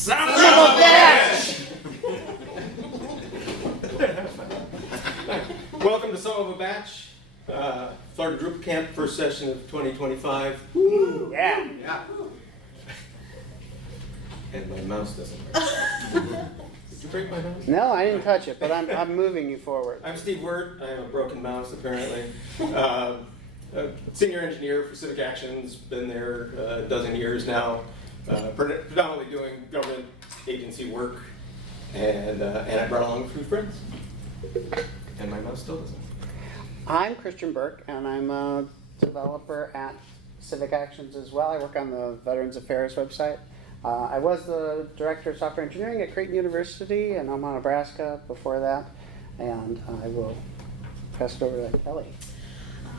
Son of a bitch! Welcome to Son of a Batch, Florida Drupal Camp, first session of 2025. Woo! Yeah. Yeah. And my mouse doesn't work. Did you break my mouse? No, I didn't touch it, but I'm moving you forward. I'm Steve Wirt. I have a broken mouse, apparently. A senior engineer for CivicActions, been there a dozen years now, predominantly doing government agency work, and I brought along a few friends. And my mouse still doesn't. I'm Christian Burk, and I'm a developer at CivicActions as well. I work on the Veterans Affairs website. I was the director of software engineering at Creighton University in Omaha, Nebraska before that, and I will pass it over to Kelly.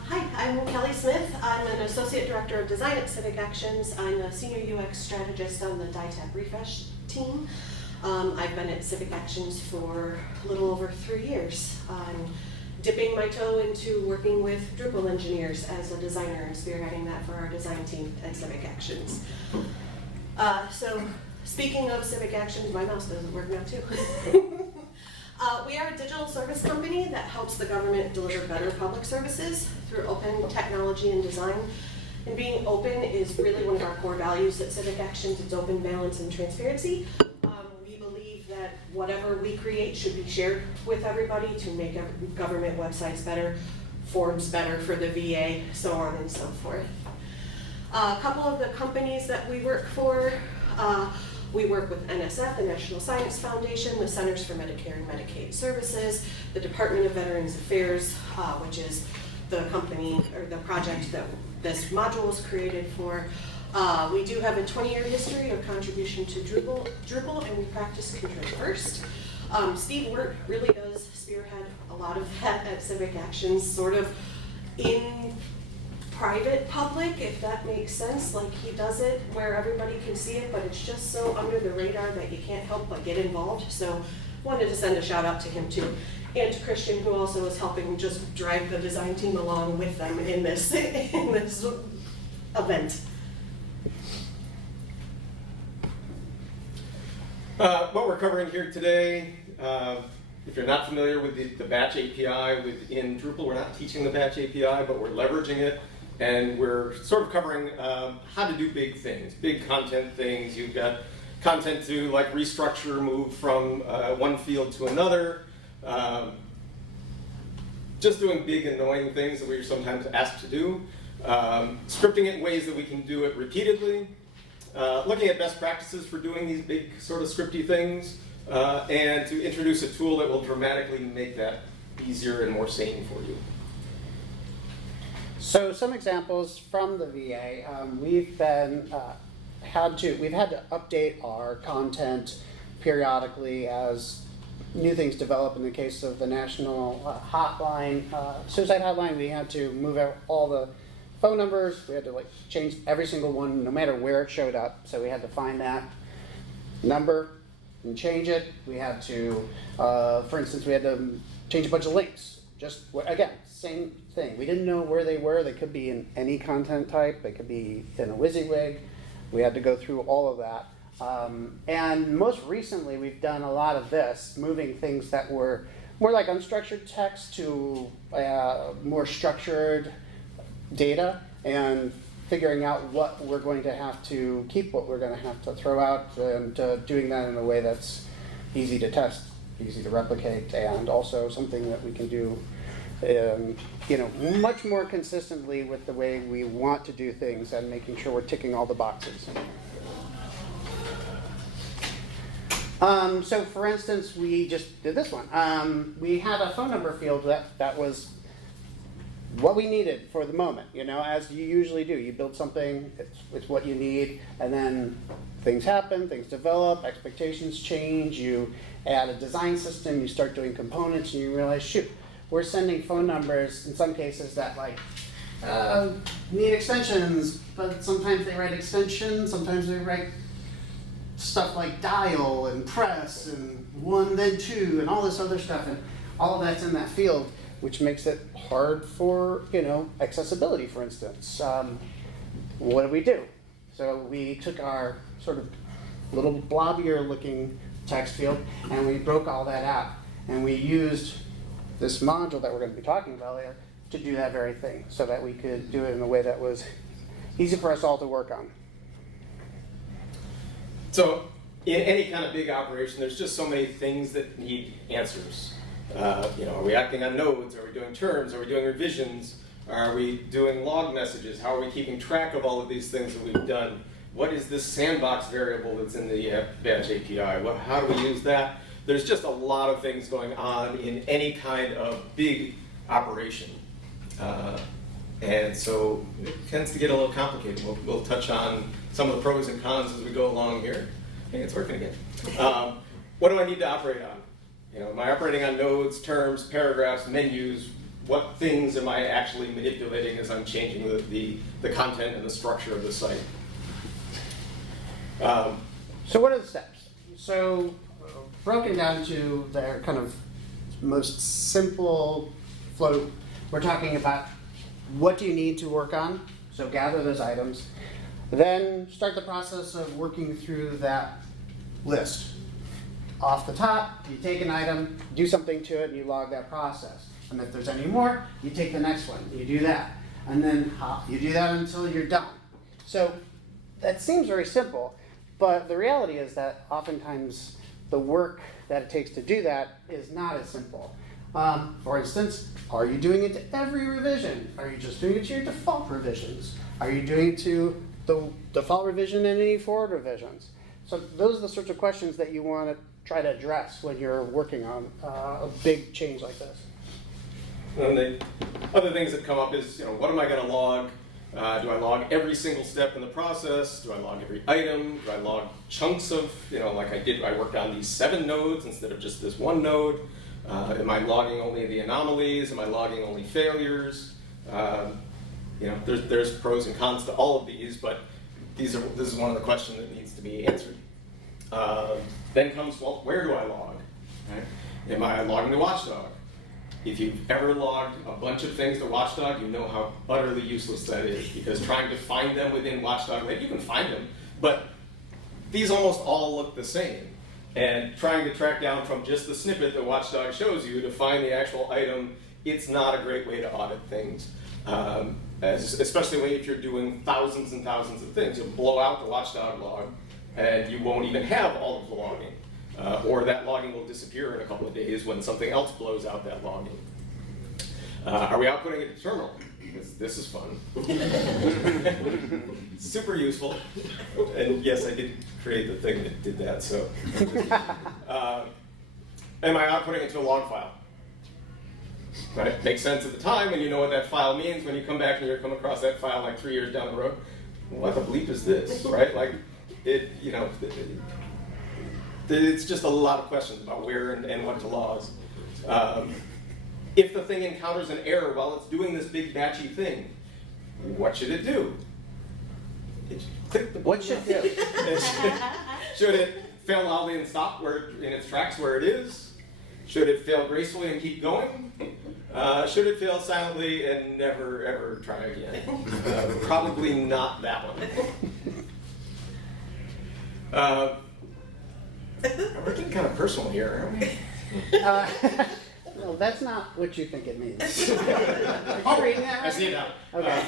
Hi, I'm Kelly Smith. I'm an Associate Director of Design at CivicActions. I'm a Senior UX Strategist on the DITAB Refresh team. I've been at CivicActions for a little over 3 years. I'm dipping my toe into working with Drupal engineers as a designer and spearheading that for our design team at CivicActions. So speaking of CivicActions, my mouse doesn't work now too. We are a digital service company that helps the government deliver better public services through open technology and design. And being open is really one of our core values at CivicActions. It's open, balance, and transparency. We believe that whatever we create should be shared with everybody to make government websites better, forms better for the VA, so on and so forth. A couple of the companies that we work for, we work with NSF, the National Science Foundation, the Centers for Medicare and Medicaid Services, the Department of Veterans Affairs, which is the company or the project that this module was created for. We do have a 20-year history of contribution to Drupal, and we practice control first. Steve Wirt really does spearhead a lot of that at CivicActions, sort of in private public, if that makes sense. Like, he does it where everybody can see it, but it's just so under the radar that you can't help but get involved. So wanted to send a shout out to him too. And to Christian, who also is helping just drive the design team along with them in this event. What we're covering here today, if you're not familiar with the batch API within Drupal, we're not teaching the batch API, but we're leveraging it. And we're sort of covering how to do big things, big content things. You've got content to like restructure, move from one field to another. Just doing big annoying things that we're sometimes asked to do. Scripting it in ways that we can do it repeatedly. Looking at best practices for doing these big sort of scripty things. And to introduce a tool that will dramatically make that easier and more sane for you. So some examples from the VA. We've had to update our content periodically as new things develop. In the case of the national hotline, suicide hotline, we had to move out all the phone numbers. We had to change every single one, no matter where it showed up. So we had to find that number and change it. We had to, for instance, we had to change a bunch of links. Just again, same thing. We didn't know where they were. They could be in any content type. They could be in a WYSIWYG. We had to go through all of that. And most recently, we've done a lot of this, moving things that were more like unstructured text to more structured data, and figuring out what we're going to have to keep, what we're going to have to throw out, and doing that in a way that's easy to test, easy to replicate, and also something that we can do much more consistently with the way we want to do things, and making sure we're ticking all the boxes. So for instance, we just did this one. We had a phone number field that was what we needed for the moment, as you usually do. You build something, it's what you need, and then things happen, things develop, expectations change, you add a design system, you start doing components, and you realize, shoot, we're sending phone numbers in some cases that need extensions, but sometimes they write extensions, sometimes they write stuff like dial and press and 1 then 2 and all this other stuff, and all of that's in that field, which makes it hard for accessibility, for instance. What do? So we took our sort of little blobbier looking text field, and we broke all that out. And we used this module that we're going to be talking about later to do that very thing, so that we could do it in a way that was easy for us all to work on. So in any kind of big operation, there's just so many things that need answers. Are we acting on nodes? Are we doing terms? Are we doing revisions? Are we doing log messages? How are we keeping track of all of these things that we've done? What is this sandbox variable that's in the batch API? How do we use that? There's just a lot of things going on in any kind of big operation. And so it tends to get a little complicated. We'll touch on some of the pros and cons as we go along here. Hey, it's working again. What do I need to operate on? Am I operating on nodes, terms, paragraphs, menus? What things am I actually manipulating as I'm changing the content and the structure of the site? So what are the steps? So broken down to their kind of most simple flow, we're talking about what do you need to work on, so gather those items, then start the process of working through that list. Off the top, you take an item, do something to it, and you log that process. And if there's any more, you take the next one, you do that. And then you do that until you're done. So that seems very simple, but the reality is that oftentimes the work that it takes to do that is not as simple. For instance, are you doing it to every revision? Are you just doing it to your default revisions? Are you doing it to the default revision and any forward revisions? So those are the sorts of questions that you want to try to address when you're working on a big change like this. And the other things that come up is, what am I going to log? Do I log every single step in the process? Do I log every item? Do I log chunks of, like I worked on these 7 nodes instead of just this one node? Am I logging only the anomalies? Am I logging only failures? There's pros and cons to all of these, but this is one of the questions that needs to be answered. Then comes, well, where do I log? Right? Am I logging to Watchdog? If you've ever logged a bunch of things to Watchdog, you know how utterly useless that is, because trying to find them within Watchdog, you can find them, but these almost all look the same. And trying to track down from just the snippet that Watchdog shows you to find the actual item, it's not a great way to audit things. Especially if you're doing thousands and thousands of things. You'll blow out the Watchdog log, and you won't even have all of the logging. Or that logging will disappear in a couple of days when something else blows out that logging. Are we outputting it to terminal? This is fun. Super useful. And yes, I did create the thing that did that. So, am I outputting it to a log file? Right? Makes sense at the time, and you know what that file means when you come back and you come across that file like 3 years down the road. What the bleep is this? Right? Like it's just a lot of questions about where and what to log. If the thing encounters an error while it's doing this big batchy thing, what should it do? Click the button. What should it do? Should it fail loudly and stop in its tracks where it is? Should it fail gracefully and keep going? Should it fail silently and never ever try again? Probably not that one. We're getting kind of personal here, aren't we? No, that's not what you think it means. Oh, reading that right? I see it now. Okay.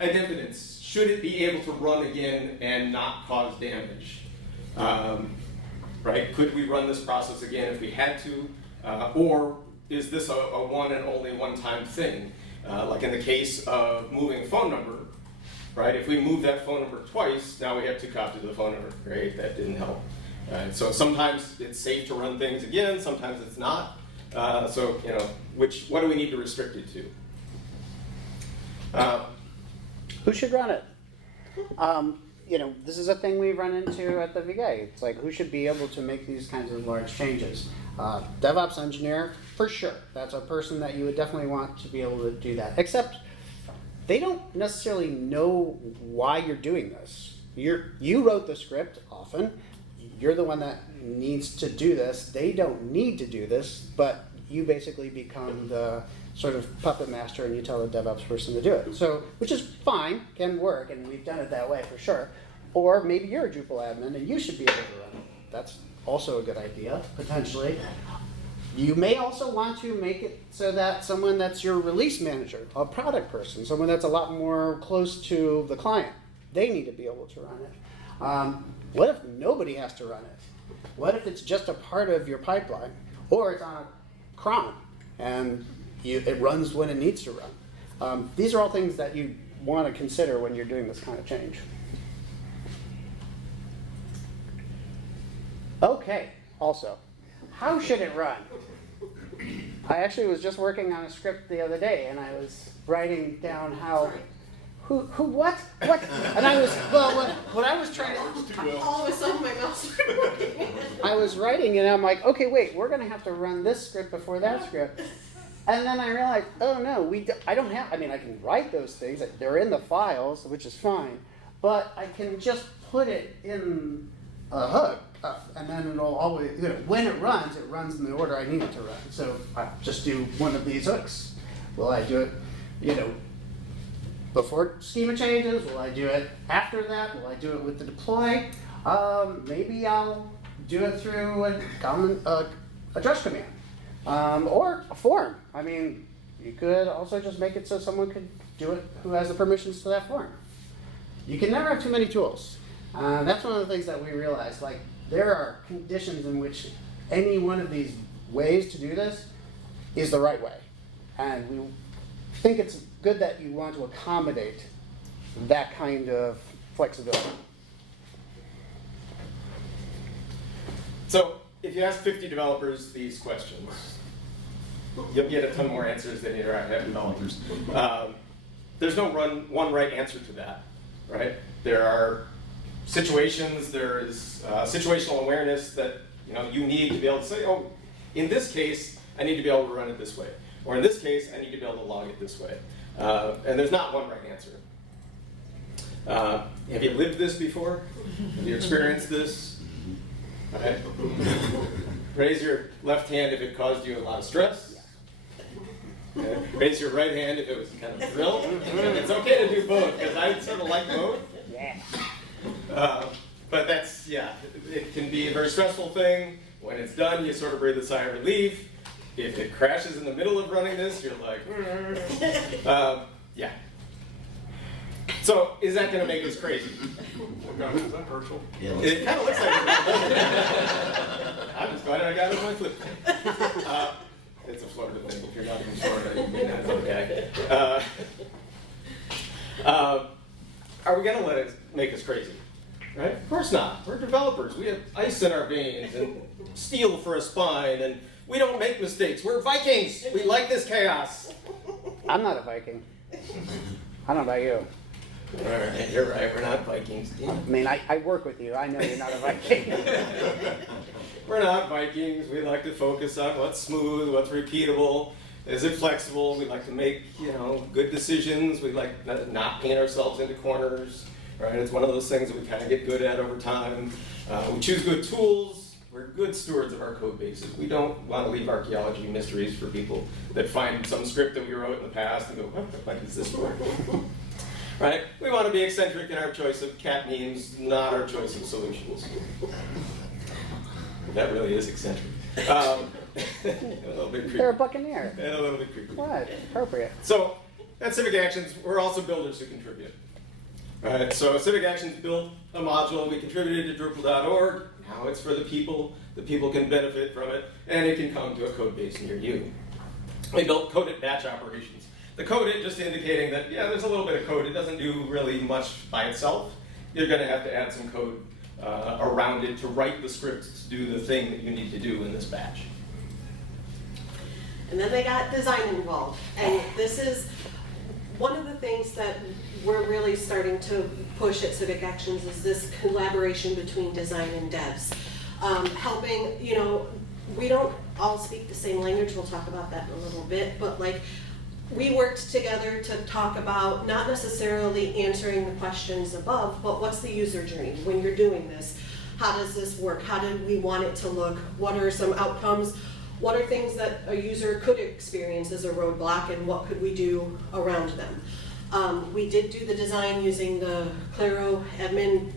Idempotence. Should it be able to run again and not cause damage? Right? Could we run this process again if we had to? Or is this a one and only one-time thing? Like in the case of moving a phone number, right? If we move that phone number twice, now we have 2 copies of the phone number. Great, that didn't help. So sometimes it's safe to run things again, sometimes it's not. What do we need to restrict it to? Who should run it? This is a thing we run into at the VA. It's like, who should be able to make these kinds of large changes? DevOps engineer, for sure. That's a person that you would definitely want to be able to do that. Except they don't necessarily know why you're doing this. You wrote the script often. You're the one that needs to do this. They don't need to do this, but you basically become the sort of puppet master and you tell the DevOps person to do it. So, which is fine, can work, and we've done it that way for sure. Or maybe you're a Drupal admin and you should be able to run it. That's also a good idea, potentially. You may also want to make it so that someone that's your release manager, a product person, someone that's a lot more close to the client, they need to be able to run it. What if nobody has to run it? What if it's just a part of your pipeline? Or it's on a cron and it runs when it needs to run. These are all things that you want to consider when you're doing this kind of change. Okay, also, how should it run? I actually was just working on a script the other day, and I was writing down how, what? And I was, well, what I was trying to, All of a sudden my mouse started working. I was writing, and I'm like, okay, wait, we're going to have to run this script before that script. And then I realized, oh no, I don't have, I mean, I can write those things, they're in the files, which is fine, but I can just put it in a hook. And then it'll always, when it runs in the order I need it to run. So I just do one of these hooks. Will I do it, before schema changes? Will I do it after that? Will I do it with the deploy? Maybe I'll do it through a common address command or a form. I mean, you could also just make it so someone could do it who has the permissions to that form. You can never have too many tools. That's one of the things that we realized. Like, there are conditions in which any one of these ways to do this is the right way. And we think it's good that you want to accommodate that kind of flexibility. So if you ask 50 developers these questions, you'll get a ton more answers than you have developers. There's no one right answer to that, right? There are situations, there is situational awareness that you need to be able to say, oh, in this case, I need to be able to run it this way. Or in this case, I need to be able to log it this way. And there's not one right answer. Have you lived this before? Have you experienced this? Okay. Raise your left hand if it caused you a lot of stress. Okay. Raise your right hand if it was kind of a thrill. And it's okay to do both, because I sort of like both. Yeah. But that's, it can be a very stressful thing. When it's done, you sort of breathe a sigh of relief. If it crashes in the middle of running this, you're like, yeah. So is that going to make us crazy? Is that virtual? Yeah. It kind of looks like it. I'm just glad I got it on my flip phone. It's a Florida thing. If you're not from Florida, you may not know the guy. Are we going to let it make us crazy? Right? Of course not. We're developers. We have ice in our veins and steel for a spine, and we don't make mistakes. We're Vikings. We like this chaos. I'm not a Viking. I don't know about you. All right, you're right. We're not Vikings. I mean, I work with you. I know you're not a Viking. We're not Vikings. We like to focus on what's smooth, what's repeatable. Is it flexible? We like to make, good decisions. We like not paint ourselves into corners. Right? It's one of those things that we kind of get good at over time. We choose good tools. We're good stewards of our code bases. We don't want to leave archaeology mysteries for people that find some script that we wrote in the past and go, what the fuck is this for? Right? We want to be eccentric in our choice of cat memes, not our choice of solutions. That really is eccentric. A little bit creepy. They're a buccaneer. And a little bit creepy. What? Appropriate. So, at CivicActions, we're also builders who contribute. Right, so CivicActions built a module, we contributed to Drupal.org, now it's for the people can benefit from it, and it can come to a code base near you. We built coded batch operations. The coded just indicating that, there's a little bit of code, it doesn't do really much by itself. You're going to have to add some code around it to write the script to do the thing that you need to do in this batch. And then they got design involved, and this is one of the things that we're really starting to push at CivicActions is this collaboration between design and devs. Helping, we don't all speak the same language, we'll talk about that in a little bit, but we worked together to talk about not necessarily answering the questions above, but what's the user journey when you're doing this? How does this work? How do we want it to look? What are some outcomes? What are things that a user could experience as a roadblock, and what could we do around them? We did do the design using the Claro admin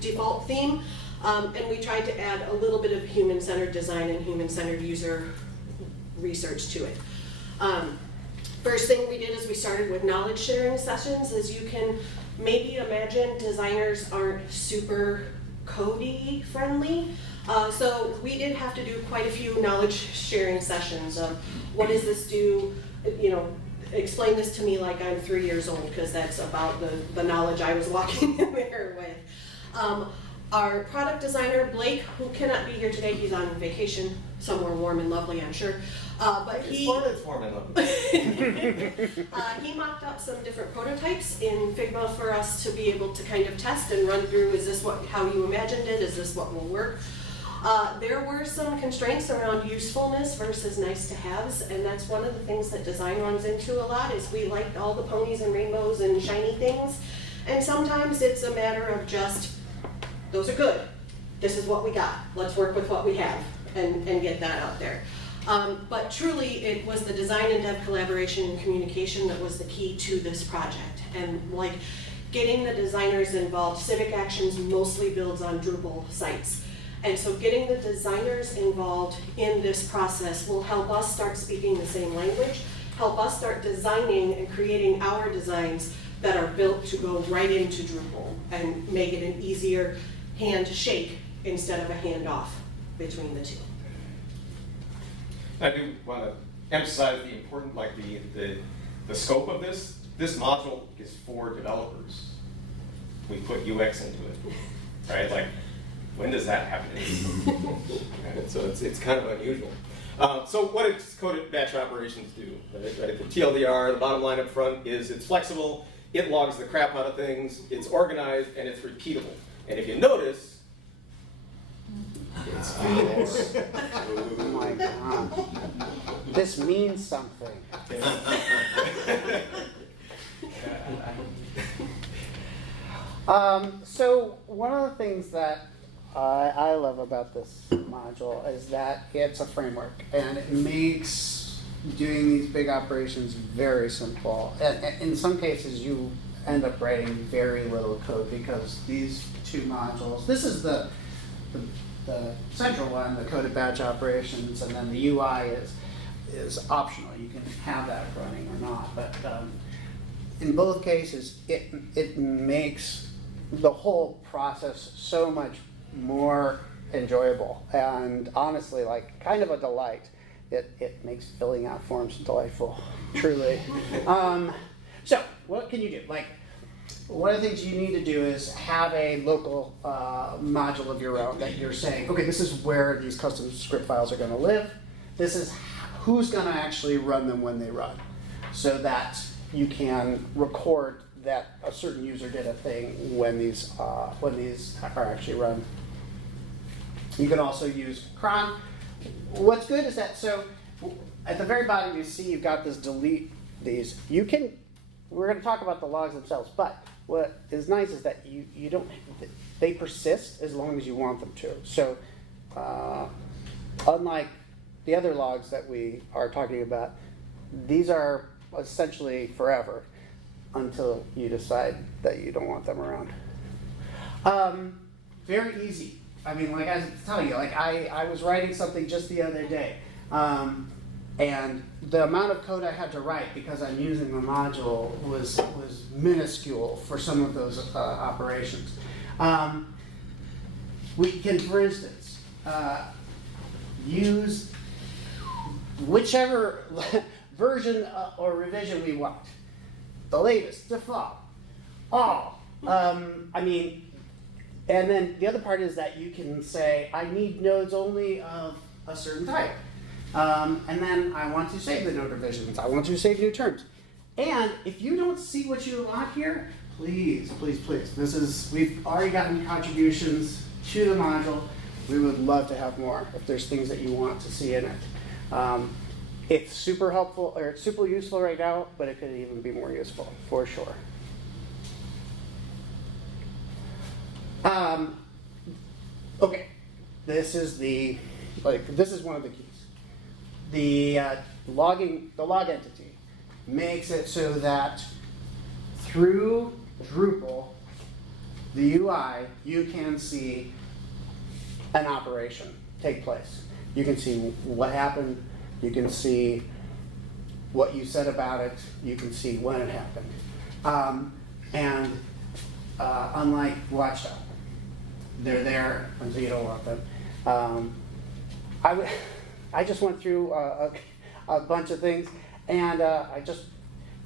default theme, and we tried to add a little bit of human-centered design and human-centered user research to it. First thing we did is we started with knowledge sharing sessions. As you can maybe imagine, designers aren't super codey friendly. So we did have to do quite a few knowledge sharing sessions of what does this do, explain this to me like I'm 3 years old, because that's about the knowledge I was walking in there with. Our product designer, Blake, who cannot be here today, he's on vacation somewhere warm and lovely, I'm sure. But he mocked up some different prototypes in Figma for us to be able to kind of test and run through, is this how you imagined it? Is this what will work? There were some constraints around usefulness versus nice to haves, and that's one of the things that design runs into a lot, is we like all the ponies and rainbows and shiny things, and sometimes it's a matter of just, those are good, this is what we got, let's work with what we have and get that out there. But truly, it was the design and dev collaboration and communication that was the key to this project. And like getting the designers involved, CivicActions mostly builds on Drupal sites. And so getting the designers involved in this process will help us start speaking the same language, help us start designing and creating our designs that are built to go right into Drupal and make it an easier hand to shake instead of a handoff between the two. I do want to emphasize the important, the scope of this. This module is for developers. We put UX into it, right? Like, when does that happen? Right? So it's kind of unusual. So what does coded batch operations do? Right? The TLDR, the bottom line up front is it's flexible, it logs the crap out of things, it's organized, and it's repeatable. And if you notice, it's Phoenix. Oh my God. This means something. So one of the things that I love about this module is that it's a framework, and it makes doing these big operations very simple. And in some cases, you end up writing very little code because these two modules, this is the central one, the coded batch operations, and then the UI is optional. You can have that running or not, but in both cases, it makes the whole process so much more enjoyable and honestly, like, kind of a delight. It makes filling out forms delightful, truly. So what can you do? Like, one of the things you need to do is have a local module of your own that you're saying, okay, this is where these custom script files are going to live. This is who's going to actually run them when they run, so that you can record that a certain user did a thing when these are actually run. You can also use cron. What's good is that, so at the very bottom you see you've got this delete these. You can, we're going to talk about the logs themselves, but what is nice is that you don't, they persist as long as you want them to. So unlike the other logs that we are talking about, these are essentially forever until you decide that you don't want them around. Very easy. I mean, like I was telling you, like I was writing something just the other day, and the amount of code I had to write because I'm using the module was minuscule for some of those operations. We can, for instance, use whichever version or revision we want. The latest, default, all. And then the other part is that you can say, I need nodes only of a certain type. And then I want to save the node revisions. I want to save new terms. And if you don't see what you want here, please, please, please. We've already gotten contributions to the module. We would love to have more if there's things that you want to see in it. It's super helpful, or it's super useful right now, but it could even be more useful, for sure. Okay, this is one of the keys. The log entity makes it so that through Drupal, the UI, you can see an operation take place. You can see what happened, you can see what you said about it, you can see when it happened. Unlike Watchdog, they're there until you don't want them. I just went through a bunch of things, and I just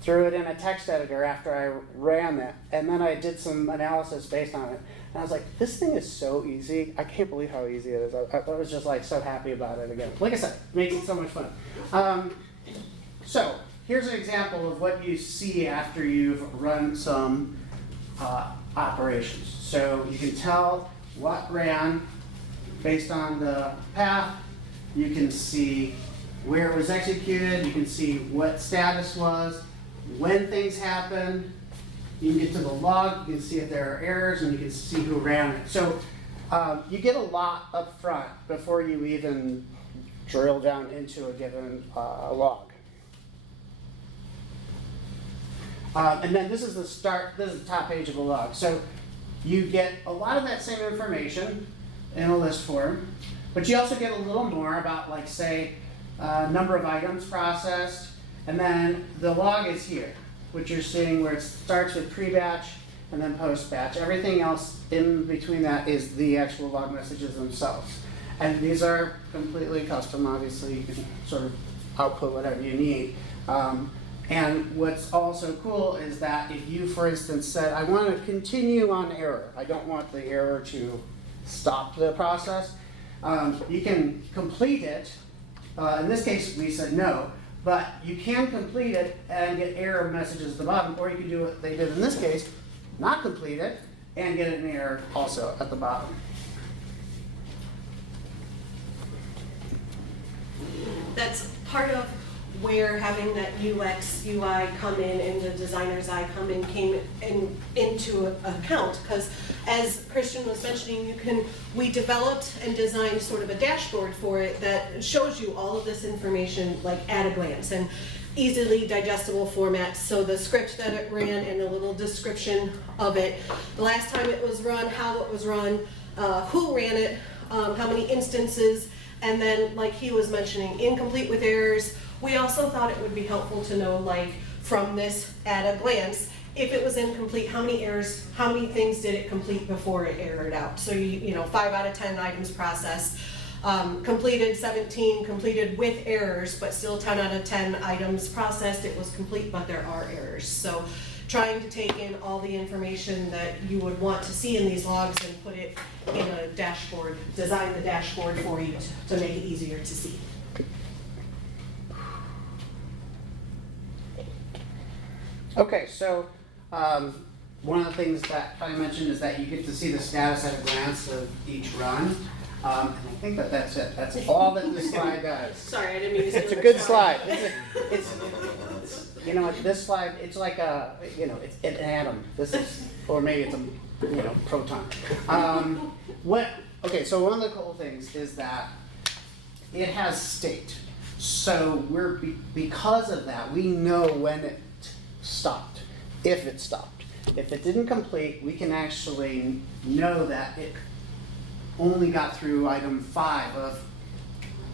threw it in a text editor after I ran that, and then I did some analysis based on it. And I was like, this thing is so easy. I can't believe how easy it is. I was just like so happy about it again. Like I said, it makes it so much fun. So here's an example of what you see after you've run some operations. So you can tell what ran based on the path. You can see where it was executed. You can see what status was, when things happened. You can get to the log. You can see if there are errors, and you can see who ran it. So you get a lot up front before you even drill down into a given log. And then this is the start. This is the top page of the log. So you get a lot of that same information in a list form, but you also get a little more about, like, say, number of items processed, and then the log is here, which you're seeing where it starts with pre-batch and then post-batch. Everything else in between that is the actual log messages themselves. And these are completely custom. Obviously, you can sort of output whatever you need. And what's also cool is that if you, for instance, said, I want to continue on error, I don't want the error to stop the process, you can complete it. In this case, we said no, but you can complete it and get error messages at the bottom, or you can do what they did in this case, not complete it, and get an error also at the bottom. That's part of where having that UX, UI come in and the designer's eye come in came into account, because as Christian was mentioning, we developed and designed sort of a dashboard for it that shows you all of this information like at a glance and easily digestible format. So the script that it ran and a little description of it, the last time it was run, how it was run, who ran it, how many instances, and then like he was mentioning, incomplete with errors. We also thought it would be helpful to know, like, from this at a glance, if it was incomplete, how many errors, how many things did it complete before it errored out? So, you know, 5 out of 10 items processed, completed 17, completed with errors, but still 10 out of 10 items processed, it was complete, but there are errors. So trying to take in all the information that you would want to see in these logs and put it in a dashboard, design the dashboard for you to make it easier to see. Okay, so one of the things that I mentioned is that you get to see the status at a glance of each run. And I think that's it. That's all that this slide does. Sorry, I didn't mean to say It's a good slide. It's you know, this slide, it's like a, you know, it's an atom. This is, or maybe it's a, you know, proton. Okay, so one of the cool things is that it has state. So because of that, we know when it stopped, if it stopped. If it didn't complete, we can actually know that it only got through item 5 of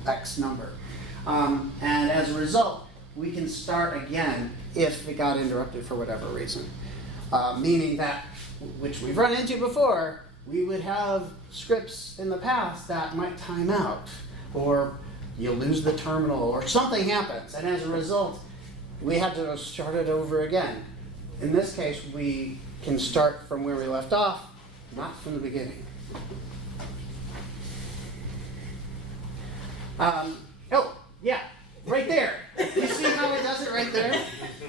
X number. And as a result, we can start again if it got interrupted for whatever reason. Meaning that, which we've run into before, we would have scripts in the past that might time out, or you lose the terminal, or something happens, and as a result, we had to start it over again. In this case, we can start from where we left off, not from the beginning. Oh, yeah, right there. You see how it does it right there?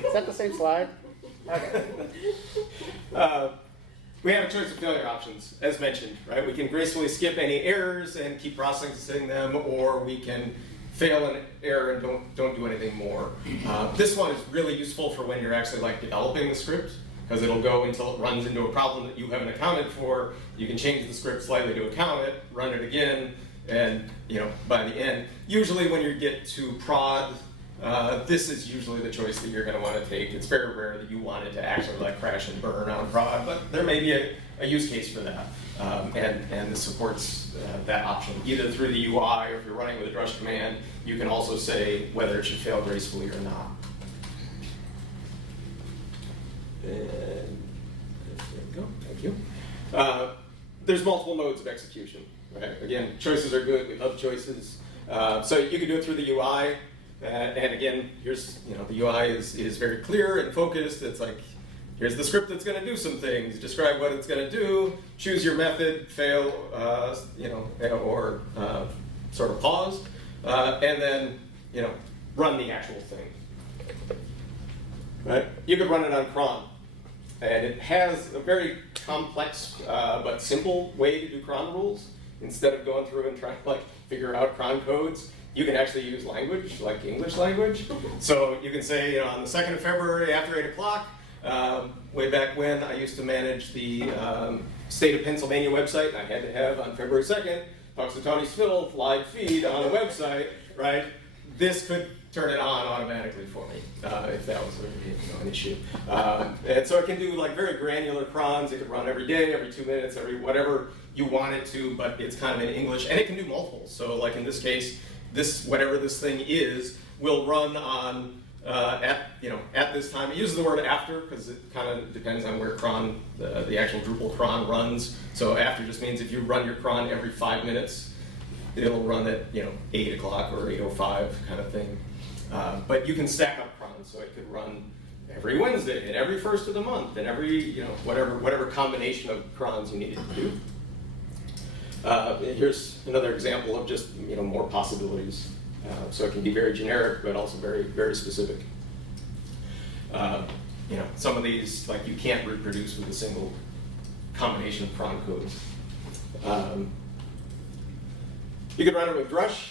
Is that the same slide? Okay. We have a choice of failure options, as mentioned, right? We can gracefully skip any errors and keep processing them, or we can fail an error and don't do anything more. This one is really useful for when you're actually like developing the script, because it'll go until it runs into a problem that you haven't accounted for. You can change the script slightly to account it, run it again, and by the end, usually when you get to prod, this is usually the choice that you're going to want to take. It's very rare that you want it to actually like crash and burn on prod, but there may be a a use case for that. And this supports that option, either through the UI, or if you're running with a drush command, you can also say whether it should fail gracefully or not. And there we go, thank you. There's multiple modes of execution, right? Again, choices are good, we love choices. So you can do it through the UI, and again, here's, the UI is very clear and focused. It's like, here's the script that's going to do some things, describe what it's going to do, choose your method, fail, or sort of pause, and then, run the actual thing. Right? You could run it on cron, and it has a very complex but simple way to do cron rules. Instead of going through and trying to figure out cron codes, you can actually use language, like English language. So you can say, on the 2nd of February after 8 o'clock, way back when I used to manage the state of Pennsylvania website, and I had to have on February 2nd, Puxatawny Fiddle live feed on the website, right? This could turn it on automatically for me if that was an issue. And so it can do very granular crons. It could run every day, every 2 minutes, every whatever you want it to, but it's kind of in English, and it can do multiples. So like in this case, whatever this thing is will run on at this time. It uses the word after because it kind of depends on where cron, the actual Drupal cron runs. So after just means if you run your cron every 5 minutes, it'll run at 8 o'clock or 8:05 kind of thing. But you can stack up crons, so it could run every Wednesday and every first of the month and every whatever combination of crons you needed to do. Here's another example of just more possibilities. So it can be very generic, but also very, very specific. Some of these you can't reproduce with a single combination of cron codes. You could run it with drush,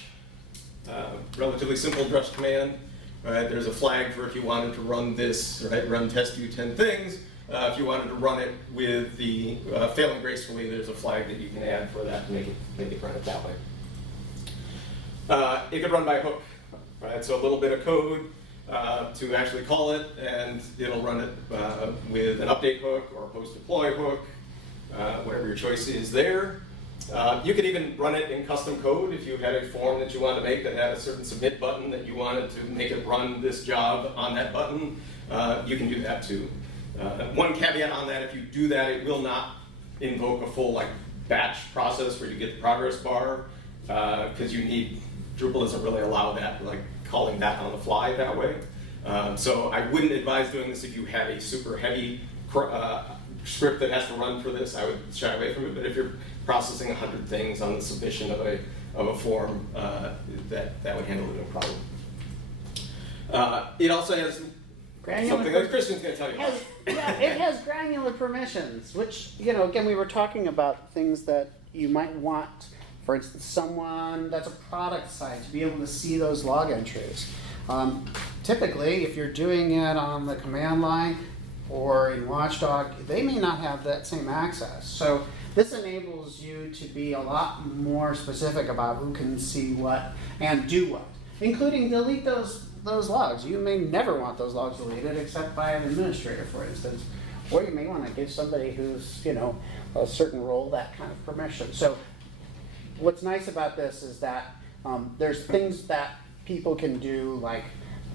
relatively simple drush command. Right? There's a flag for if you wanted to run this, right? Run test do 10 things. If you wanted to run it with the failing gracefully, there's a flag that you can add for that to make it run it that way. It could run by hook, right? So a little bit of code to actually call it, and it'll run it with an update hook or a post deploy hook, whatever your choice is there. You could even run it in custom code if you had a form that you wanted to make that had a certain submit button that you wanted to make it run this job on that button. You can do that too. One caveat on that: if you do that, it will not invoke a full batch process where you get the progress bar because Drupal doesn't really allow that, calling that on the fly that way. So I wouldn't advise doing this if you have a super heavy script that has to run for this. I would shy away from it. But if you're processing 100 things on the submission of a form, that would handle it no problem. It also has something that Christian's going to tell you about. It has granular permissions, which, again, we were talking about things that you might want, for instance, someone that's a product site to be able to see those log entries. Typically, if you're doing it on the command line or in Watchdog, they may not have that same access. So this enables you to be a lot more specific about who can see what and do what, including delete those logs. You may never want those logs deleted except by an administrator, for instance, or you may want to give somebody who's a certain role that kind of permission. So what's nice about this is that there's things that people can do, like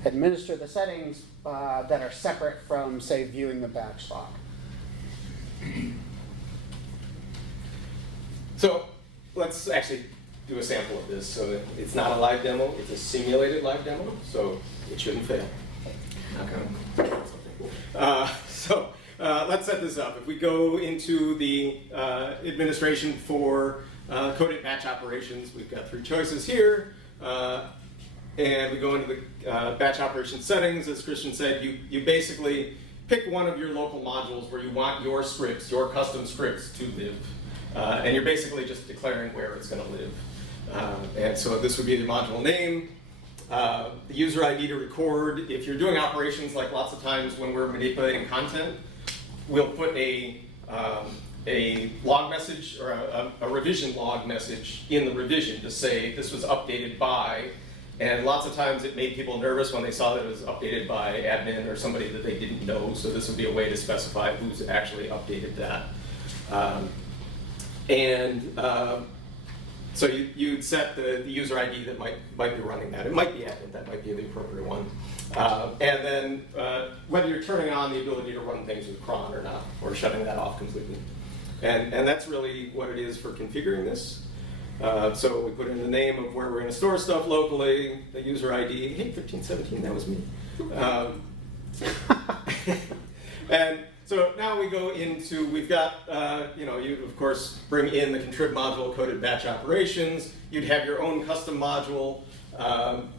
administer the settings that are separate from, say, viewing the batch log. So let's actually do a sample of this. So it's not a live demo, it's a simulated live demo, so it shouldn't fail. So let's set this up. If we go into the administration for coded batch operations, we've got 3 choices here. And we go into the batch operation settings. As Christian said, you basically pick one of your local modules where you want your scripts, your custom scripts to live. And you're basically just declaring where it's going to live. And so this would be the module name, the user ID to record. If you're doing operations, like lots of times when we're manipulating content, we'll put a log message or a revision log message in the revision to say this was updated by. And lots of times it made people nervous when they saw that it was updated by admin or somebody that they didn't know. So this would be a way to specify who's actually updated that. So you'd set the user ID that might be running that. It might be admin, that might be the appropriate one. And then whether you're turning on the ability to run things with cron or not, or shutting that off completely. And that's really what it is for configuring this. So we put in the name of where we're going to store stuff locally, the user ID. Hey, 1517, that was me. And so now we go into, we've got, you'd of course bring in the contrib module coded batch operations. You'd have your own custom module,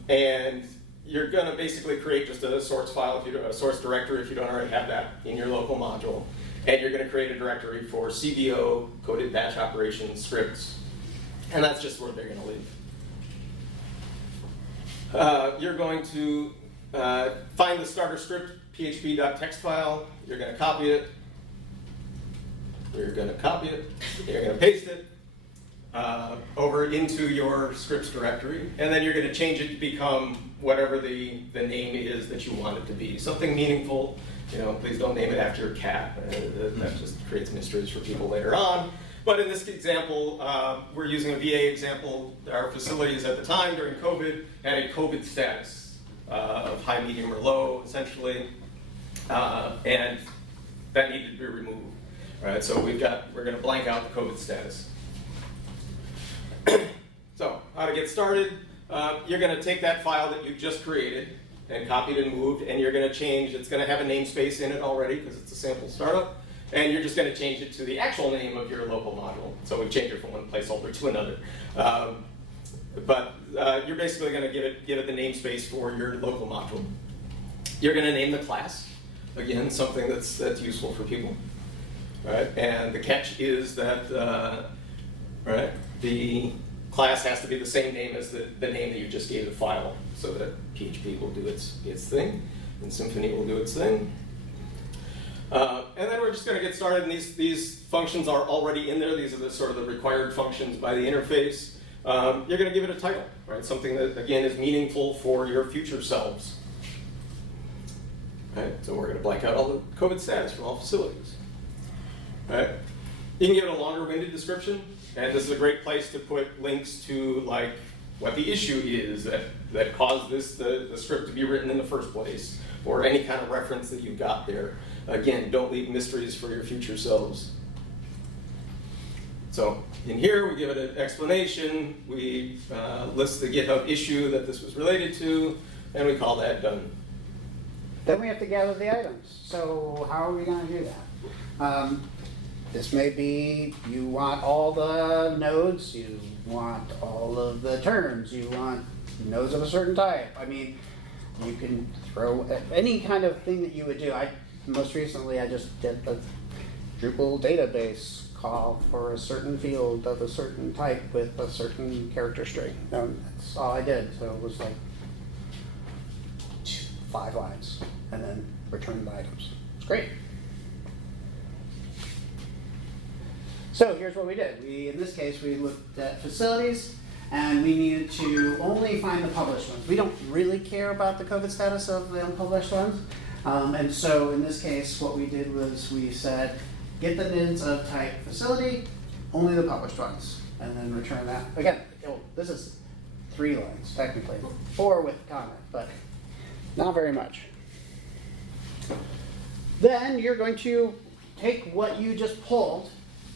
and you're going to basically create just a source file, a source directory if you don't already have that in your local module. And you're going to create a directory for CBO, coded batch operations, scripts, and that's just where they're going to live. You're going to find the starter script php.txt file. You're going to copy it. You're going to copy it. You're going to paste it over into your scripts directory, and then you're going to change it to become whatever the name is that you want it to be. Something meaningful. Please don't name it after your cat. That just creates mysteries for people later on. But in this example, we're using a VA example. Our facilities at the time during COVID had a COVID status of high, medium, or low, essentially, and that needed to be removed. All right, so we're going to blank out the COVID status. So how to get started? You're going to take that file that you just created and copied and moved, and you're going to change. It's going to have a namespace in it already because it's a sample startup. And you're just going to change it to the actual name of your local module. So we've changed it from one placeholder to another. But you're basically going to give it the namespace for your local module. You're going to name the class. Again, something that's useful for people. Right? And the catch is that the class has to be the same name as the name that you just gave the file, so that PHP will do its thing, and Symfony will do its thing. And then we're just going to get started, and these functions are already in there. These are the sort of the required functions by the interface. You're going to give it a title, right? Something that, again, is meaningful for your future selves. Right? So we're going to blank out all the COVID status from all facilities. Right? You can give it a longer-winded description, and this is a great place to put links to like what the issue is that caused the script to be written in the first place, or any kind of reference that you've got there. Again, don't leave mysteries for your future selves. So in here, we give it an explanation, we list the GitHub issue that this was related to, and we call that done. Then we have to gather the items. So how are we going to do that? This may be you want all the nodes, you want all of the terms, you want nodes of a certain type. I mean, you can throw any kind of thing that you would do. Most recently, I just did a Drupal database call for a certain field of a certain type with a certain character string. That's all I did. So it was like 5 lines, and then return the items. It's great. So here's what we did. In this case, we looked at facilities, and we needed to only find the published ones. We don't really care about the COVID status of the unpublished ones. And so in this case, what we did was we said, get the NIDs of type facility, only the published ones, and then return that. Again, this is 3 lines, technically, 4 with comment, but not very much. Then you're going to take what you just pulled,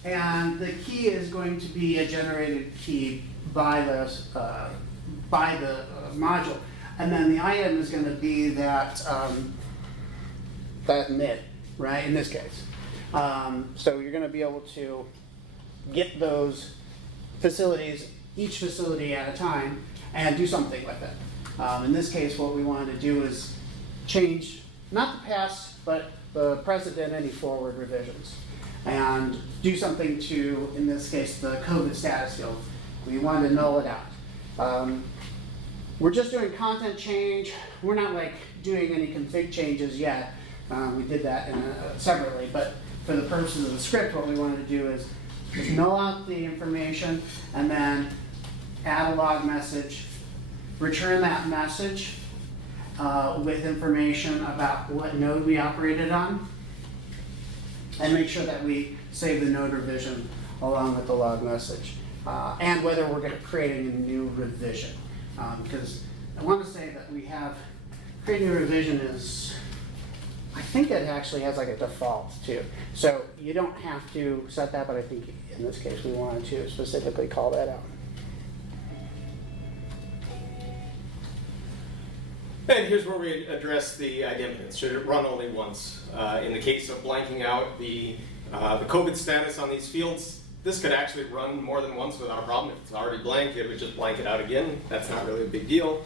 and the key is going to be a generated key by the module, and then the item is going to be that NID, right? In this case, so you're going to be able to get those facilities, each facility at a time, and do something with it. In this case, what we wanted to do is change not the past, but the present and any forward revisions, and do something to, in this case, the COVID status field. We wanted to null it out. We're just doing content change. We're not like doing any config changes yet. We did that separately, but for the purposes of the script, what we wanted to do is just null out the information and then add a log message, return that message with information about what node we operated on, and make sure that we save the node revision along with the log message, and whether we're creating a new revision. Because I want to say that we have creating a revision is, I think it actually has like a default too. So you don't have to set that, but I think in this case we wanted to specifically call that out. And here's where we address the idempotence. Should it run only once? In the case of blanking out the COVID status on these fields, this could actually run more than once without a problem. If it's already blank, it would just blank it out again. That's not really a big deal.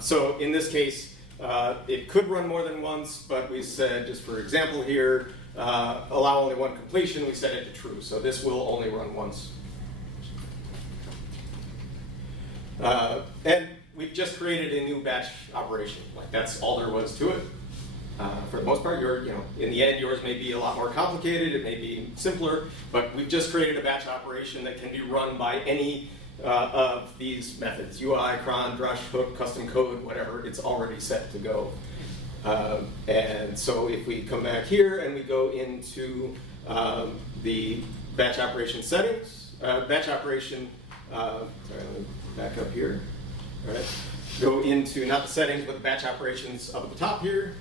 So in this case, it could run more than once, but we said, just for example here, allow only one completion. We set it to true. So this will only run once. And we've just created a new batch operation. Like, that's all there was to it. For the most part, in the end, yours may be a lot more complicated. It may be simpler, but we've just created a batch operation that can be run by any of these methods: UI, cron, drush, hook, custom code, whatever. It's already set to go. And so if we come back here and we go into the batch operation settings, batch operation, sorry, let me back up here. All right. Go into not the settings, but the batch operations up at the top here.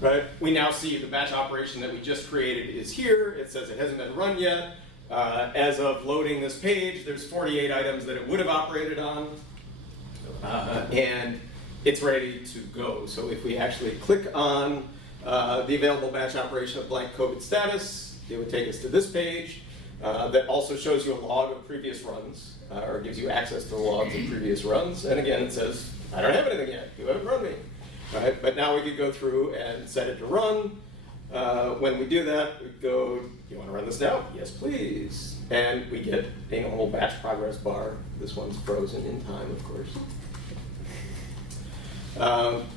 Right. We now see the batch operation that we just created is here. It says it hasn't been run yet. As of loading this page, there's 48 items that it would have operated on, and it's ready to go. So if we actually click on the available batch operation of blank COVID status, it would take us to this page that also shows you a log of previous runs, or gives you access to the logs of previous runs. And again, it says, I don't have anything yet. You haven't run me. Right? But now we could go through and set it to run. When we do that, we go, you want to run this now? Yes, please. And we get a normal batch progress bar. This one's frozen in time, of course.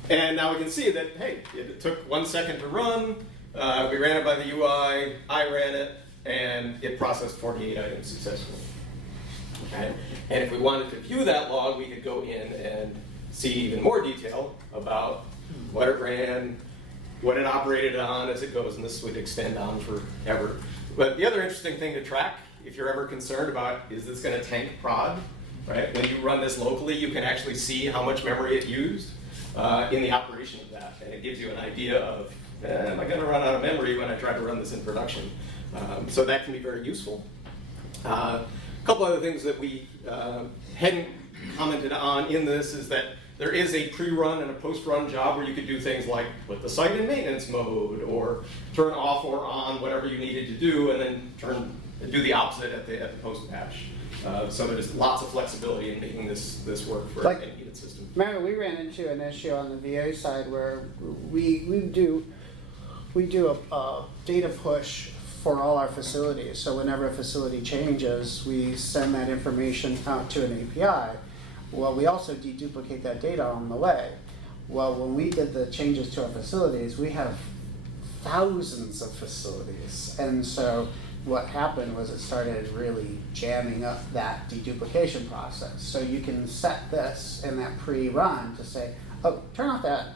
And now we can see that, hey, it took 1 second to run. We ran it by the UI. I ran it, and it processed 48 items successfully. Okay? And if we wanted to view that log, we could go in and see even more detail about what it ran, what it operated on as it goes, and this would extend on forever. But the other interesting thing to track, if you're ever concerned about, is this going to tank prod, right? When you run this locally, you can actually see how much memory it used in the operation of that, and it gives you an idea of, am I going to run out of memory when I try to run this in production? So that can be very useful. A couple other things that we hadn't commented on in this is that there is a pre-run and a post-run job where you could do things like put the site in maintenance mode, or turn off or on whatever you needed to do, and then do the opposite at the post-batch. So there's lots of flexibility in making this work for any heated system. Remember, we ran into an issue on the VA side where we do a data push for all our facilities. So whenever a facility changes, we send that information out to an API. Well, we also deduplicate that data on the way. Well, when we did the changes to our facilities, we have thousands of facilities. And so what happened was it started really jamming up that deduplication process. So you can set this in that pre-run to say, oh, turn off that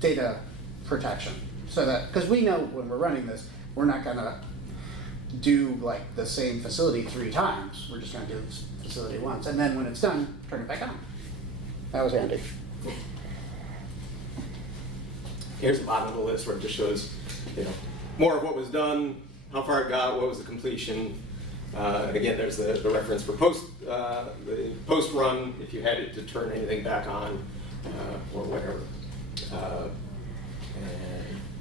data protection. So that, because we know when we're running this, we're not gonna do like the same facility 3 times. We're just gonna do this facility once. And then when it's done, turn it back on. That was handy. Here's the bottom of the list where it just shows, more of what was done, how far it got, what was the completion. And again, there's the reference for the post run if you had it to turn anything back on or whatever.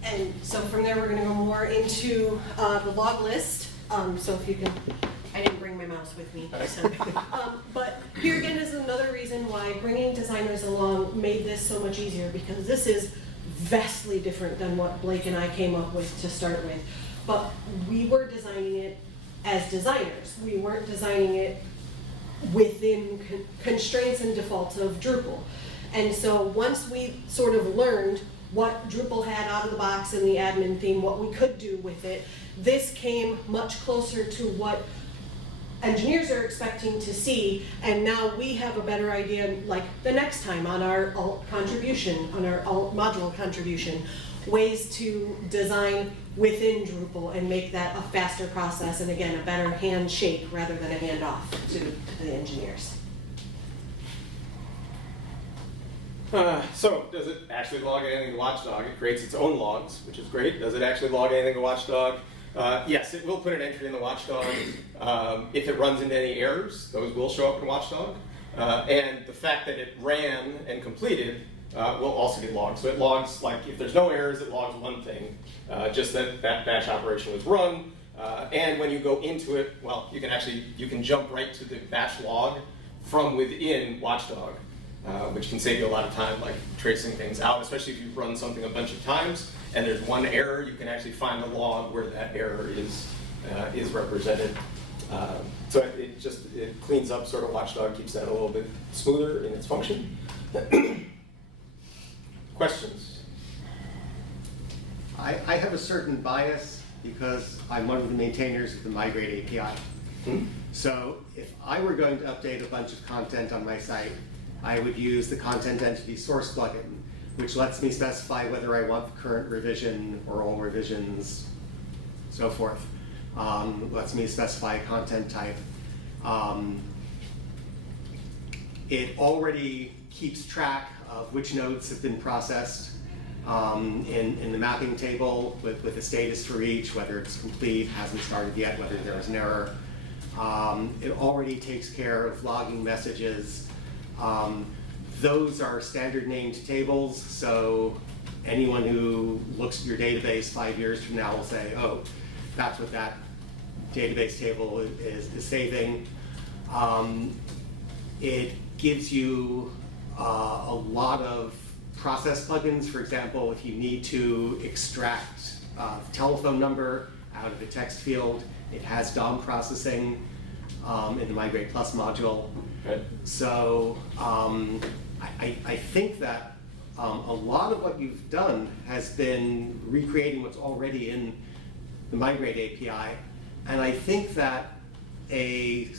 And so from there, we're going to go more into the log list. So if you can, I didn't bring my mouse with me. So. But here again is another reason why bringing designers along made this so much easier, because this is vastly different than what Blake and I came up with to start with. But we were designing it as designers. We weren't designing it within constraints and defaults of Drupal. And so once we sort of learned what Drupal had out of the box in the admin theme, what we could do with it, this came much closer to what engineers are expecting to see, and now we have a better idea, like the next time on our alt contribution, on our alt module contribution, ways to design within Drupal and make that a faster process, and again, a better handshake rather than a handoff to the engineers. So does it actually log anything to Watchdog? It creates its own logs, which is great. Does it actually log anything to Watchdog? Yes, it will put an entry in the Watchdog. If it runs into any errors, those will show up in Watchdog. And the fact that it ran and completed will also get logged. So it logs, like, if there's no errors, it logs one thing, just that that batch operation was run. And when you go into it, well, you can jump right to the batch log from within Watchdog. Which can save you a lot of time, like tracing things out, especially if you run something a bunch of times and there's one error, you can actually find the log where that error is represented. So it cleans up sort of Watchdog, keeps that a little bit smoother in its function. Questions? I have a certain bias because I'm one of the maintainers of the Migrate API. So if I were going to update a bunch of content on my site, I would use the content entity source plugin, which lets me specify whether I want the current revision or all revisions, so forth. Lets me specify a content type. It already keeps track of which nodes have been processed in the mapping table with a status for each, whether it's complete, hasn't started yet, whether there is an error. It already takes care of logging messages. Those are standard named tables, so anyone who looks at your database 5 years from now will say, oh, that's what that database table is saving. It gives you a lot of process plugins. For example, if you need to extract the telephone number out of a text field, it has DOM processing in the Migrate Plus module. Right. So I think that a lot of what you've done has been recreating what's already in the Migrate API, and I think that a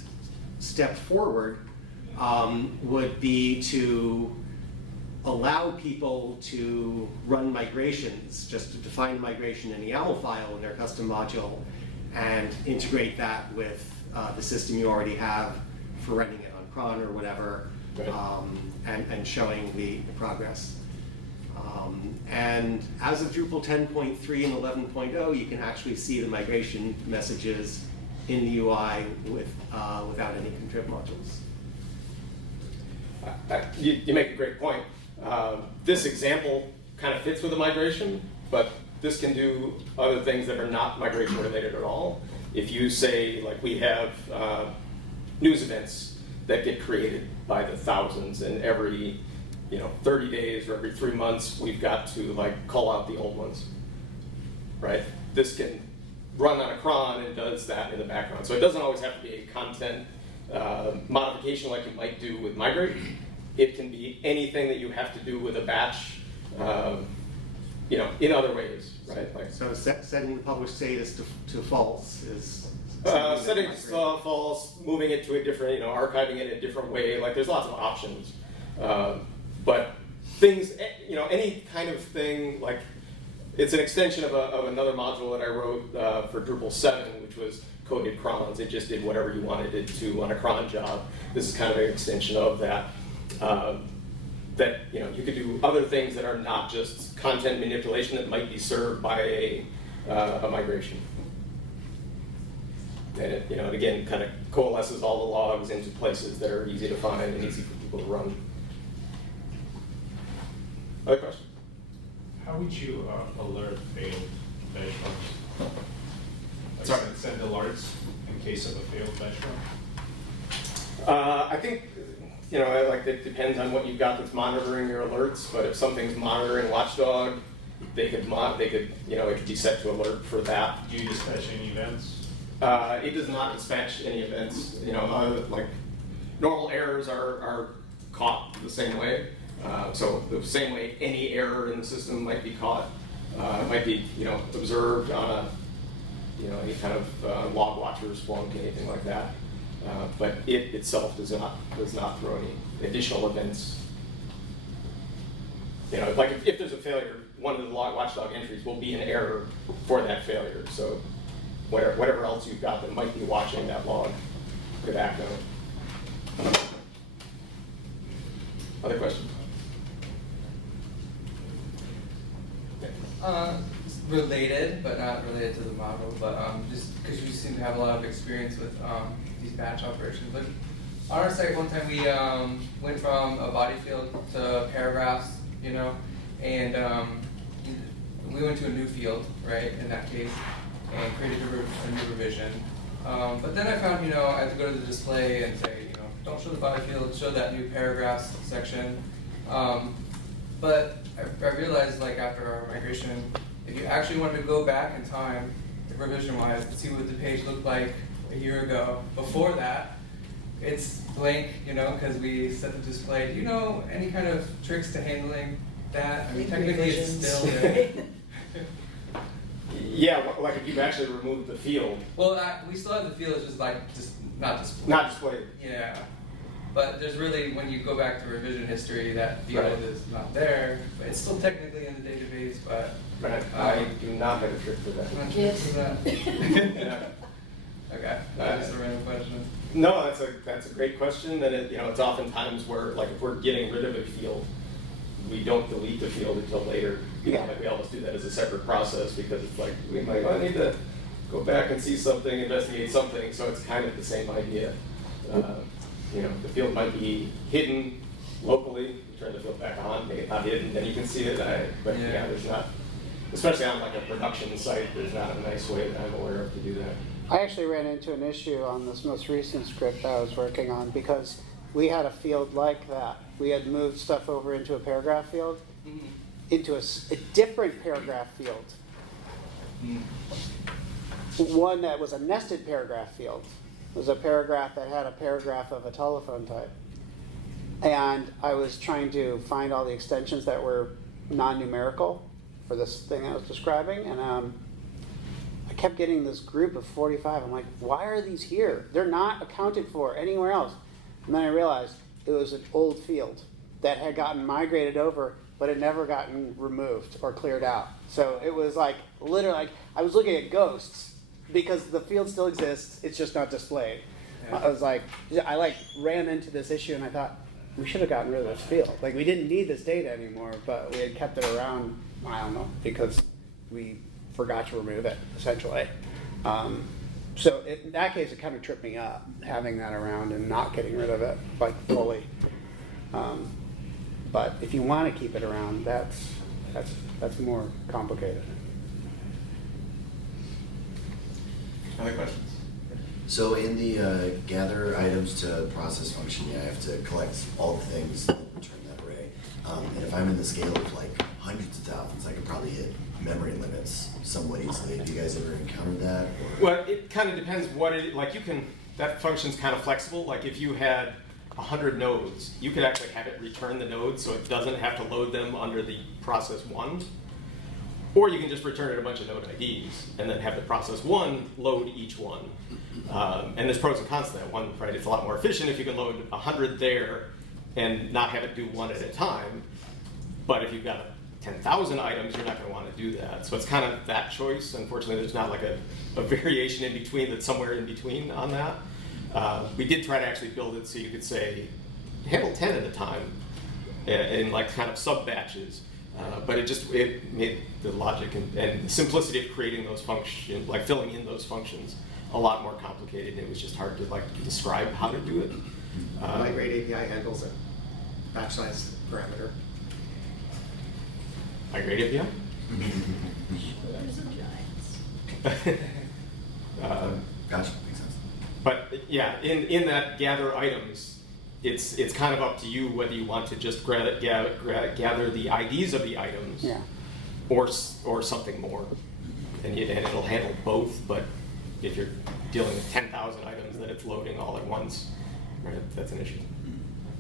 step forward would be to allow people to run migrations, just to define migration in the YAML file in their custom module, and integrate that with the system you already have for running it on cron or whatever, and showing the progress. And as of Drupal 10.3 and 11.0, you can actually see the migration messages in the UI without any contrib modules. You make a great point. This example kind of fits with the migration, but this can do other things that are not migration related at all. If you say, like, we have news events that get created by the thousands, and every 30 days or every 3 months we've got to call out the old ones, right? This can run on a cron and does that in the background. So it doesn't always have to be a content modification like you might do with Migrate. It can be anything that you have to do with a batch, in other ways, right? So setting the publish status to false is setting it to false, moving it to a different, archiving it in a different way. There's lots of options. But things, any kind of thing, it's an extension of another module that I wrote for Drupal 7, which was coded crons. It just did whatever you wanted it to on a cron job. This is kind of an extension of that. You could do other things that are not just content manipulation that might be served by a migration. And it, it again kind of coalesces all the logs into places that are easy to find and easy for people to run. Other questions? How would you alert failed benchmarks? Sorry? Send alerts in case of a failed benchmark? I think, it depends on what you've got that's monitoring your alerts, but if something's monitoring Watchdog, it could be set to alert for that. Do you dispatch any events? It does not dispatch any events. Normal errors are caught the same way. So the same way any error in the system might be caught, might be observed on any kind of log watcher, Splunk, anything like that. But it itself does not throw any additional events. You know, like if there's a failure, one of the watchdog entries will be an error for that failure. So whatever else you've got that might be watching that log could act on it. Other questions? Related, but not related to the model, but just because you seem to have a lot of experience with these batch operations. But on our site, one time we went from a body field to paragraphs, you know, and we went to a new field, right, in that case, and created a new revision. But then I found, you know, I had to go to the display and say, you know, don't show the body field, show that new paragraphs section. But I realized, like, after our migration, if you actually wanted to go back in time, revision-wise, to see what the page looked like a year ago, before that, it's blank, you know, because we set the display. Do you know any kind of tricks to handling that? I mean, technically it's still there. Yeah, like if you've actually removed the field. Well, we still have the field, it's just like, not displayed. Not displayed. Yeah. But there's really, when you go back to revision history, that field Right. is not there. But it's still technically in the database, but Right. I do not have a trick for that. I'm not sure for that. Yeah. Okay, that's just a random question. No, that's a great question, and it's oftentimes where, like, if we're getting rid of a field, we don't delete the field until later. Like we almost do that as a separate process because it's like we might need to go back and see something, investigate something. So it's kind of the same idea. The field might be hidden locally. You turn the field back on, make it not hidden, then you can see it. But there's not, especially on like a production site, there's not a nice way that I'm aware of to do that. I actually ran into an issue on this most recent script I was working on because we had a field like that. We had moved stuff over into a paragraph field, into a different paragraph field. One that was a nested paragraph field. It was a paragraph that had a paragraph of a telephone type. And I was trying to find all the extensions that were non-numerical for this thing I was describing, and I kept getting this group of 45. I'm like, why are these here? They're not accounted for anywhere else. And then I realized it was an old field that had gotten migrated over, but had never gotten removed or cleared out. So it was like, literally, like, I was looking at ghosts because the field still exists, it's just not displayed. Yeah. I ran into this issue and I thought, we should have gotten rid of this field. Like, we didn't need this data anymore, but we had kept it around, I don't know, because we forgot to remove it, essentially. So in that case, it kind of tripped me up, having that around and not getting rid of it, like, fully. But if you want to keep it around, that's more complicated. Other questions? So in the gather items to process function, I have to collect all the things and return that array. And if I'm in the scale of like hundreds of thousands, I could probably hit memory limits somewhat easily. Have you guys ever encountered that? Or? Well, it kind of depends what that function's kind of flexible. Like if you had 100 nodes, you could actually have it return the nodes so it doesn't have to load them under the process one. Or you can just return it a bunch of node IDs and then have the process one load each one. And there's pros and cons to that. One, right, it's a lot more efficient if you can load 100 there and not have it do one at a time. But if you've got 10,000 items, you're not going to want to do that. So it's kind of that choice. Unfortunately, there's not like a variation in between that's somewhere in between on that. We did try to actually build it so you could say, handle 10 at a time in like kind of sub-batches. But it made the logic and the simplicity of creating those functions, like filling in those functions, a lot more complicated. It was just hard to like describe how to do it. Migrate API handles a batch size parameter. Migrate API? There's some giants. Gotcha, makes sense. But yeah, in that gather items, it's kind of up to you whether you want to just gather the IDs of the items, or something more, and it'll handle both. But if you're dealing with 10,000 items that it's loading all at once, right, that's an issue.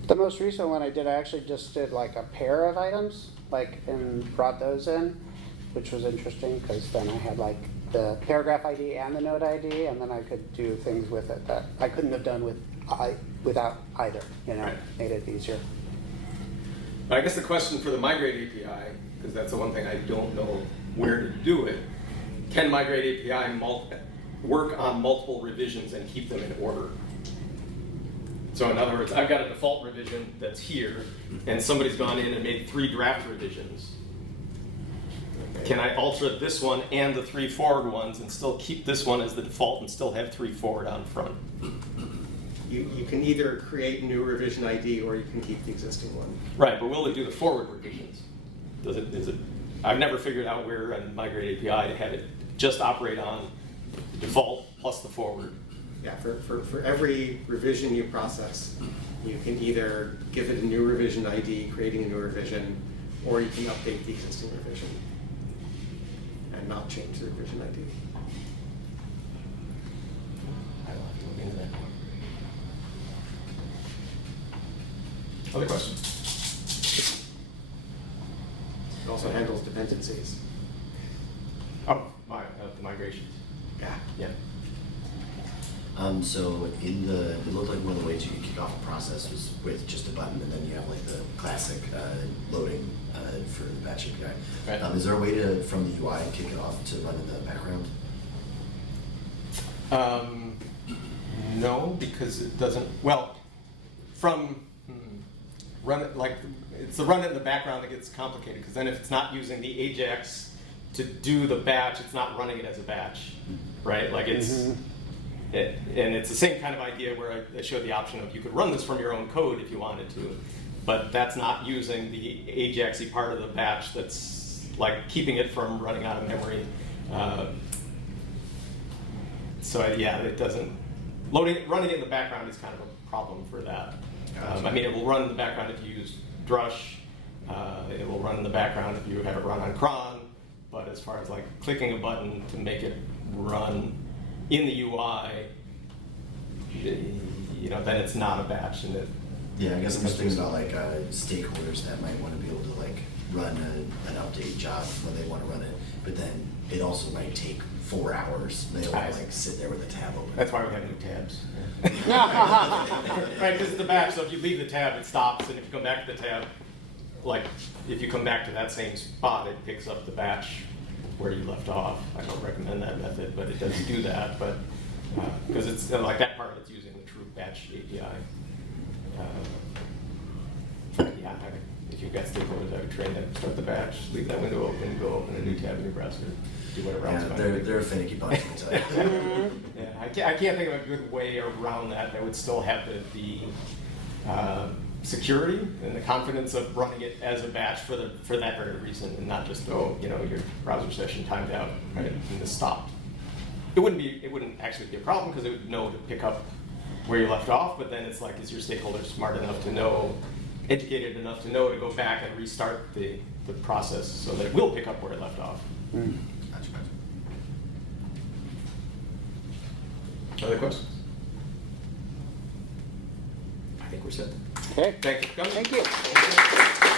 The most recent one I did, I actually just did like a pair of items, and brought those in, which was interesting because then I had like the paragraph ID and the node ID, and then I could do things with it that I couldn't have done without either. Right. Made it easier. But I guess the question for the migrate API, because that's the one thing I don't know where to do it, can migrate API work on multiple revisions and keep them in order? So in other words, I've got a default revision that's here, and somebody's gone in and made 3 draft revisions. Can I alter this one and the 3 forward ones and still keep this one as the default and still have 3 forward on front? You can either create a new revision ID or you can keep the existing one. Right, but will it do the forward revisions? Is it? I've never figured out where on migrate API to have it just operate on the default plus the forward. Yeah, for every revision you process, you can either give it a new revision ID, creating a new revision, or you can update the existing revision and not change the revision ID. I don't have to look into that. Other questions? It also handles dependencies. Oh, the migrations. Yeah. Yeah. So it looked like one of the ways you could kick off a process was with just a button, and then you have like the classic loading for the batch API. Right. Is there a way to, from the UI, kick it off to run in the background? No, because it doesn't. Well, from run it like it's the run it in the background that gets complicated. Because then if it's not using the AJAX to do the batch, it's not running it as a batch, right? Like it's. And it's the same kind of idea where I showed the option of you could run this from your own code if you wanted to, but that's not using the AJAX-y part of the batch that's like keeping it from running out of memory. Yeah, it doesn't, running it in the background is kind of a problem for that. I mean, it will run in the background if you use Drush, it will run in the background if you have it run on cron, but as far as like clicking a button to make it run in the UI, then it's not a batch, and Yeah, I guess I'm just thinking about like stakeholders that might want to be able to like run an update job when they want to run it, but then it also might take 4 hours. They don't want to like sit there with a tab open. that's why we have new tabs. Right, because it's the batch, so if you leave the tab, it stops, and if you come back to the tab, like if you come back to that same spot, it picks up the batch where you left off. I don't recommend that method, but it does do that. But because it's like that part, it's using the true batch API. If you've got stakeholders, I would train them, start the batch, leave that window open, go open a new tab in your browser, do whatever else. They're a finicky bunch, I tell you. Yeah, I can't think of a good way around that that would still have the security and the confidence of running it as a batch for that very reason, and not just your browser session timed out, right, and this stopped. It wouldn't actually be a problem because it would know to pick up where you left off, but then it's like, is your stakeholder smart enough to know, educated enough to know to go back and restart the process so that it will pick up where it left off. Gotcha. Other questions? I think we're set. Okay. Thank you for coming. Thank you.